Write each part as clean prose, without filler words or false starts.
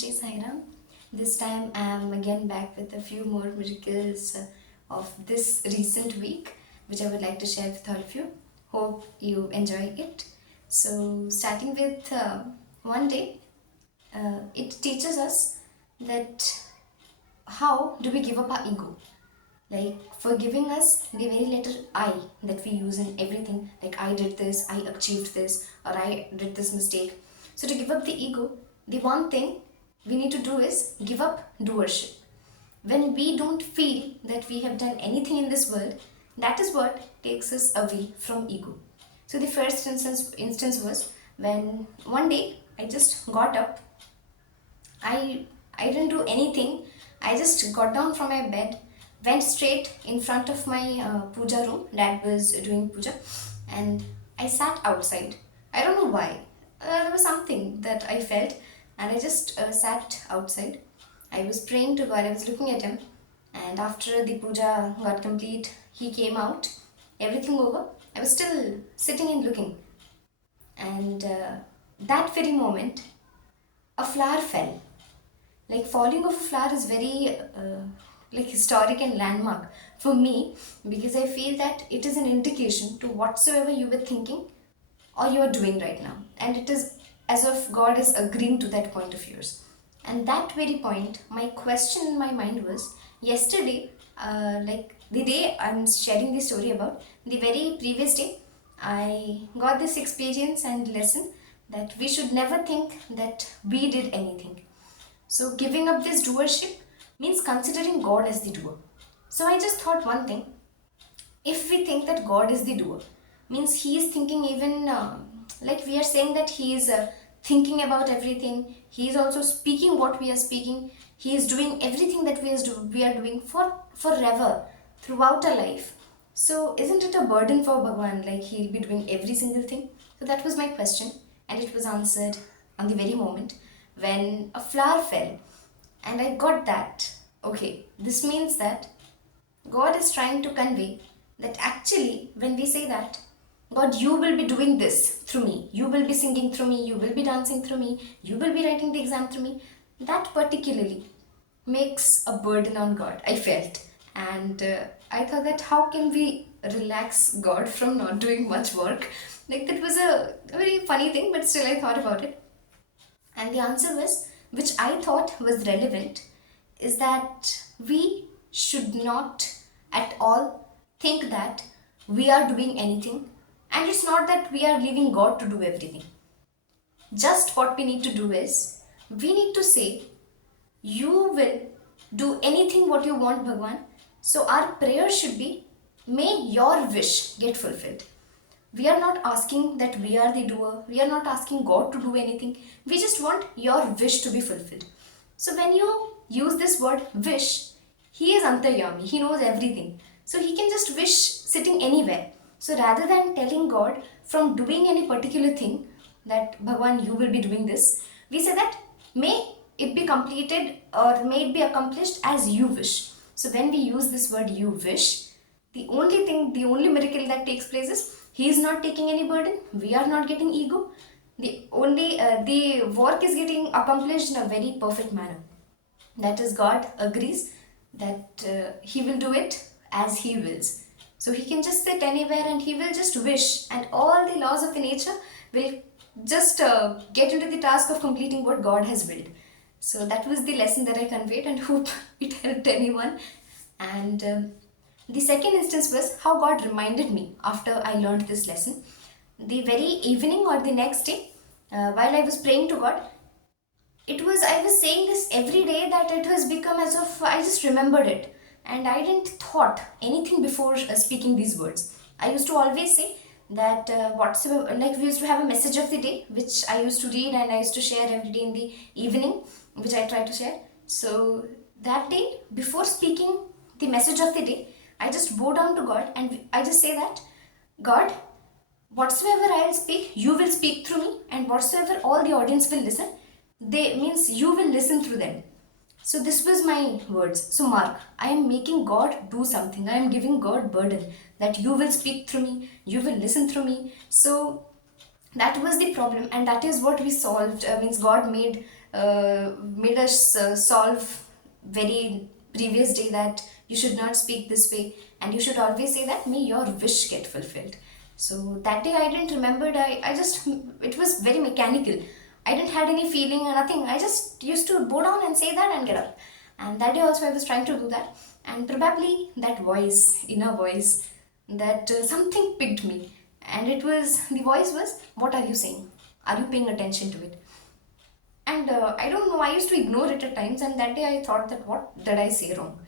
Shri Sairam. This time I am again back with a few more miracles of this recent week, which I would like to share with all of you. Hope you enjoy it. So, starting with one day, it teaches us that how do we give up our ego? Like for giving us the very letter I that we use in everything, like I did this, I achieved this, or I did this mistake. So to give up the ego, the one thing we need to do is give up doership. When we don't feel that we have done anything in this world, that is what takes us away from ego. So the first instance was when one day I just got up. I didn't do anything. I just got down from my bed, went straight in front of my puja room. Dad was doing puja, and I sat outside. I don't know why. There was something that I felt, and I just sat outside. I was praying to God. I was looking at Him, and after the puja got complete, He came out. Everything over. I was still sitting and looking, and that very moment, a flower fell. Like falling of a flower is very like historic and landmark for me, because I feel that it is an indication to whatsoever you were thinking or you are doing right now, and it is as if God is agreeing to that point of yours. And that very point, my question in my mind was yesterday, like the day I'm sharing this story about, the very previous day, I got this experience and lesson that we should never think that we did anything. So giving up this doership means considering God as the doer. So I just thought one thing. If we think that God is the doer, means He is thinking even like we are saying that He is thinking about everything. He is also speaking what we are speaking. He is doing everything that we are doing for forever throughout our life. So isn't it a burden for Bhagwan? Like He'll be doing every single thing. So that was my question, and it was answered on the very moment when a flower fell, and I got that. Okay, this means that God is trying to convey that actually, when we say that, God, you will be doing this through me, you will be singing through me, you will be dancing through me, you will be writing the exam through me, that particularly makes a burden on God, I felt. And I thought that how can we relax God from not doing much work? Like that was a very funny thing, but still I thought about it. And the answer was, which I thought was relevant, is that we should not at all think that we are doing anything, and it's not that we are leaving God to do everything. Just what we need to do is, we need to say, you will do anything what you want, Bhagwan. So our prayer should be, may your wish get fulfilled. We are not asking that we are the doer. We are not asking God to do anything. We just want your wish to be fulfilled. So when you use this word wish, He is Antaryami. He knows everything. So He can just wish sitting anywhere. So rather than telling God from doing any particular thing that Bhagwan, you will be doing this, we say that may it be completed or may it be accomplished as you wish. So when we use this word you wish, the only miracle that takes place is He is not taking any burden. We are not getting ego. The work is getting accomplished in a very perfect manner. That is, God agrees that He will do it as He wills. So He can just sit anywhere and He will just wish, and all the laws of the nature will just get into the task of completing what God has willed. So that was the lesson that I conveyed, and hope it helped anyone. And the second instance was how God reminded me after I learned this lesson. The very evening or the next day, while I was praying to God, I was saying this every day that it has become as if I just remembered it. And I didn't thought anything before speaking these words. I used to always say that whatsoever, like we used to have a message of the day, which I used to read and I used to share every day in the evening, which I try to share. So that day, before speaking the message of the day, I just bow down to God and I just say that, God, whatsoever I'll speak, you will speak through me, and whatsoever all the audience will listen, they means you will listen through them. So this was my words. So Mark, I am making God do something. I am giving God burden that you will speak through me, you will listen through me. So that was the problem, and that is what we solved. Means God made made us solve very previous day that you should not speak this way, and you should always say that may your wish get fulfilled. So that day I didn't remember. I just, it was very mechanical. I didn't had any feeling or nothing. I just used to bow down and say that and get up. And that day also I was trying to do that. And probably that voice, inner voice, that something picked me. And it was, the voice was, what are you saying? Are you paying attention to it? And I don't know, I used to ignore it at times, and that day I thought that what did I say wrong?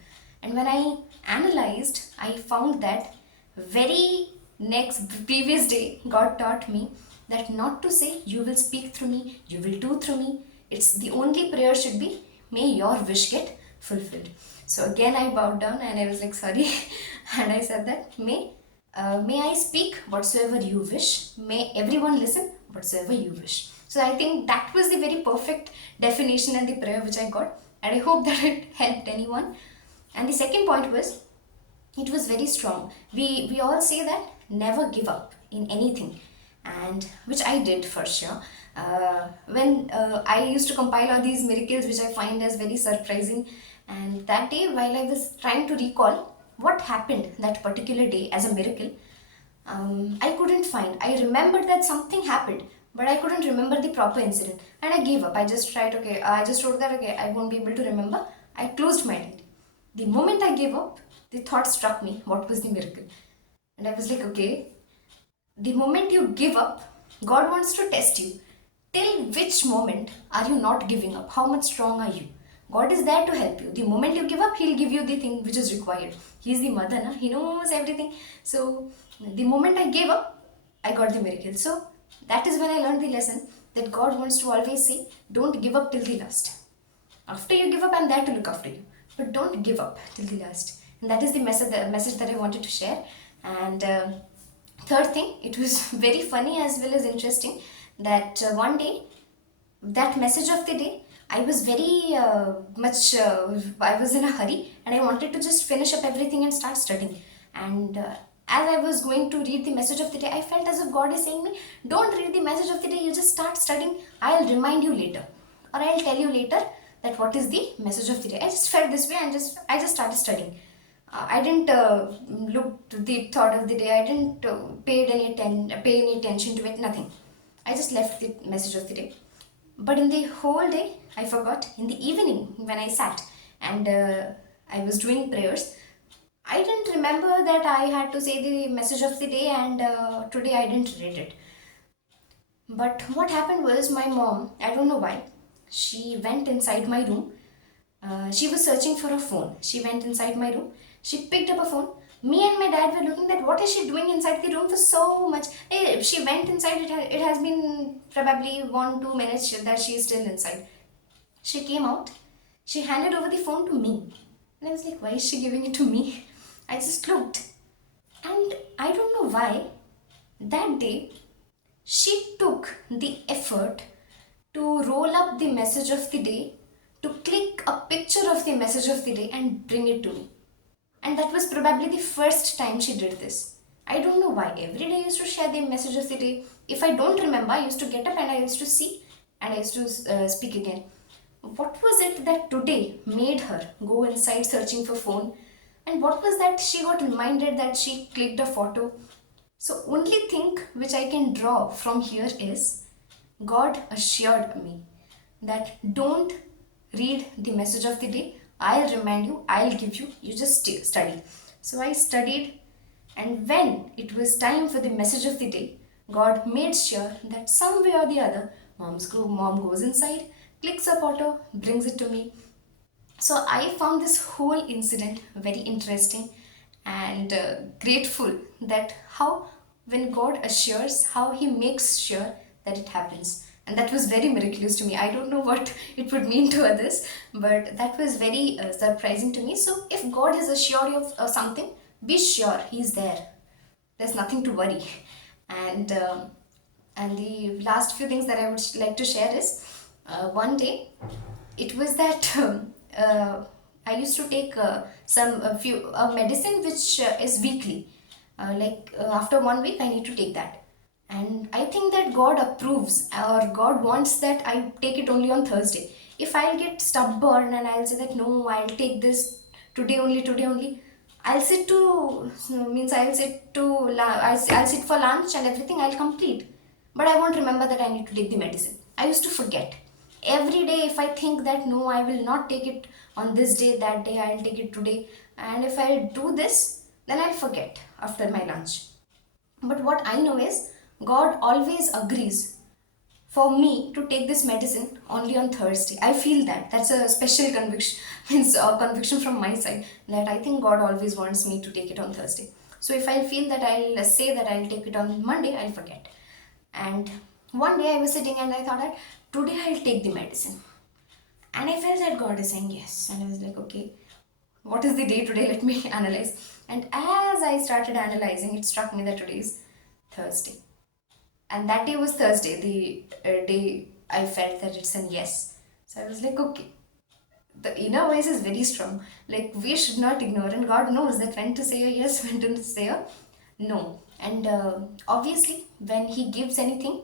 And when I analyzed, I found that very next previous day, God taught me that not to say, you will speak through me, you will do through me. It's the only prayer should be, may your wish get fulfilled. So again, I bowed down and I was like, sorry. And I said that, may I speak whatsoever you wish, may everyone listen whatsoever you wish. So I think that was the very perfect definition and the prayer which I got, and I hope that it helped anyone. And the second point was, it was very strong. We all say that never give up in anything, and which I did for sure. When I used to compile all these miracles, which I find as very surprising, and that day while I was trying to recall what happened that particular day as a miracle, I couldn't find. I remembered that something happened, but I couldn't remember the proper incident, and I gave up. I just tried. Okay, I just wrote that. Okay, I won't be able to remember. I closed my diary. The moment I gave up, the thought struck me. What was the miracle? And I was like, okay, the moment you give up, God wants to test you. Till which moment are you not giving up? How much strong are you? God is there to help you. The moment you give up, He'll give you the thing which is required. He's the mother, na? He knows everything. So the moment I gave up, I got the miracle. So that is when I learned the lesson that God wants to always say, don't give up till the last. After you give up, I'm there to look after you. But don't give up till the last. And that is the message that I wanted to share. And third thing, it was very funny as well as interesting that one day, that message of the day, I was very I was in a hurry and I wanted to just finish up everything and start studying. And as I was going to read the message of the day, I felt as if God is saying me, don't read the message of the day, you just start studying. I'll remind you later, or I'll tell you later that what is the message of the day. I just felt this way and I just started studying. I didn't look to the thought of the day. I didn't pay any attention to it. Nothing. I just left the message of the day. But in the whole day, I forgot. In the evening, when I sat and I was doing prayers, I didn't remember that I had to say the message of the day, and today I didn't read it. But what happened was, my mom, I don't know why, she went inside my room. She was searching for a phone. She went inside my room. She picked up a phone. Me and my dad were looking at what is she doing inside the room for so much. She went inside. It has been probably 1-2 minutes that she is still inside. She came out. She handed over the phone to me. And I was like, why is she giving it to me? I just looked. And I don't know why, that day, she took the effort to roll up the message of the day, to click a picture of the message of the day and bring it to me. And that was probably the first time she did this. I don't know why. Every day I used to share the message of the day. If I don't remember, I used to get up and I used to see and I used to speak again. What was it that today made her go inside searching for phone? And what was that she got reminded that she clicked a photo? So only thing which I can draw from here is, God assured me that don't read the message of the day. I'll remind you, I'll give you, you just study. So I studied, and when it was time for the message of the day, God made sure that some way or the other, mom goes inside, clicks a photo, brings it to me. So I found this whole incident very interesting and grateful that how when God assures, how He makes sure that it happens. And that was very miraculous to me. I don't know what it would mean to others, but that was very surprising to me. So if God has assured you of something, be sure He's there. There's nothing to worry. And and the last few things that I would like to share is, one day it was that I used to take a medicine which is weekly. After 1 week, I need to take that. And I think that God approves, or God wants that I take it only on Thursday. If I'll get stubborn and I'll say that no, I'll take this today only, I'll sit to means I'll sit to I'll sit for lunch and everything I'll complete, but I won't remember that I need to take the medicine. I used to forget. Every day, if I think that no, I will not take it on this day, that day, I'll take it today, and if I do this, then I'll forget after my lunch. But what I know is, God always agrees for me to take this medicine only on Thursday. I feel that. That's a special conviction, means a conviction from my side, that I think God always wants me to take it on Thursday. So if I feel that I'll say that I'll take it on Monday, I'll forget. And one day I was sitting and I thought that today I'll take the medicine. And I felt that God is saying yes. And I was like, okay, what is the day today? Let me analyze. And as I started analyzing, it struck me that today is Thursday. And that day was Thursday, the day I felt that it's an yes. So I was like, okay, the inner voice is very strong. Like, we should not ignore, and God knows that when to say a yes, when to say a no. And obviously, when He gives anything,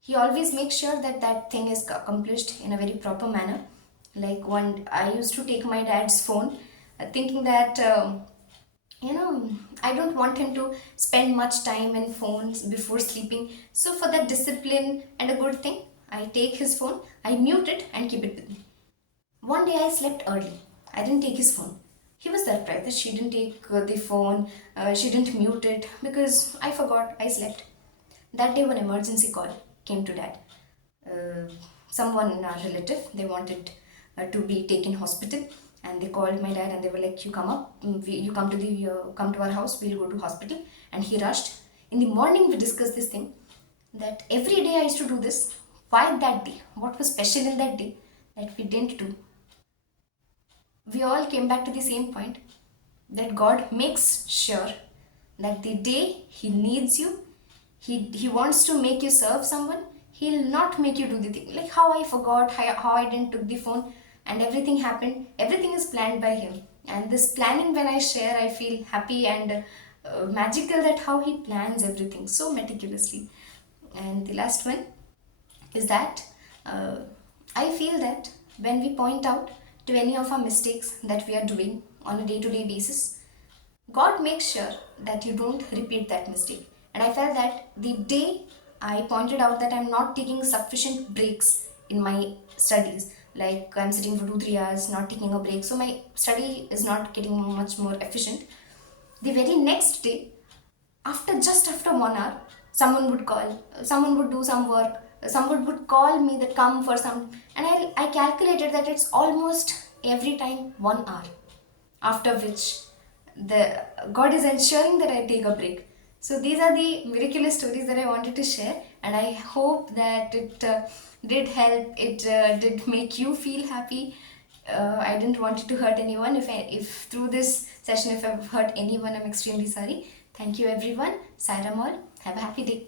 He always makes sure that that thing is accomplished in a very proper manner. Like, one, I used to take my dad's phone, thinking that. I don't want him to spend much time in phones before sleeping. So for that discipline and a good thing, I take his phone, I mute it and keep it with me. One day I slept early. I didn't take his phone. He was surprised that she didn't take the phone, she didn't mute it, because I forgot, I slept. That day, one emergency call came to dad. Uh, Someone, a relative, they wanted to be taken hospital, and they called my dad and they were like, you come up, you come to the come to our house, we'll go to hospital. And he rushed. In the morning we discussed this thing, that every day I used to do this. Why that day? What was special in that day that we didn't do? We all came back to the same point, that God makes sure that the day He needs you, He wants to make you serve someone, He'll not make you do the thing. Like how I forgot, how I didn't took the phone, and everything happened. Everything is planned by Him. And this planning, when I share, I feel happy and magical, that how He plans everything so meticulously. And the last one is that uh, I feel that when we point out to any of our mistakes that we are doing on a day to day basis, God makes sure that you don't repeat that mistake. And I felt that the day I pointed out that I'm not taking sufficient breaks in my studies, like I'm sitting for 2 3 hours, not taking a break, so my study is not getting much more efficient. The very next day, after 1 hour, someone would call, someone would do some work, someone would call me that come for some, and I calculated that it's almost every time 1 hour, after which the God is ensuring that I take a break. So these are the miraculous stories that I wanted to share, and I hope that it did help. It did make you feel happy. I didn't want it to hurt anyone. If through this session, if I've hurt anyone, I'm extremely sorry. Thank you, everyone. Sai Miracles. Have a happy day.